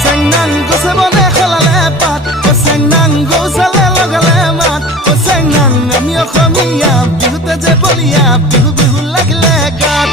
চেংনাং গছে বনে খলালে পাত চেংনাং গৌচালে লগালে মাত চেংনাং আমি অসমীয়া বিহুতে যে বলিয়া বিহু বিহু লাগিলে গাত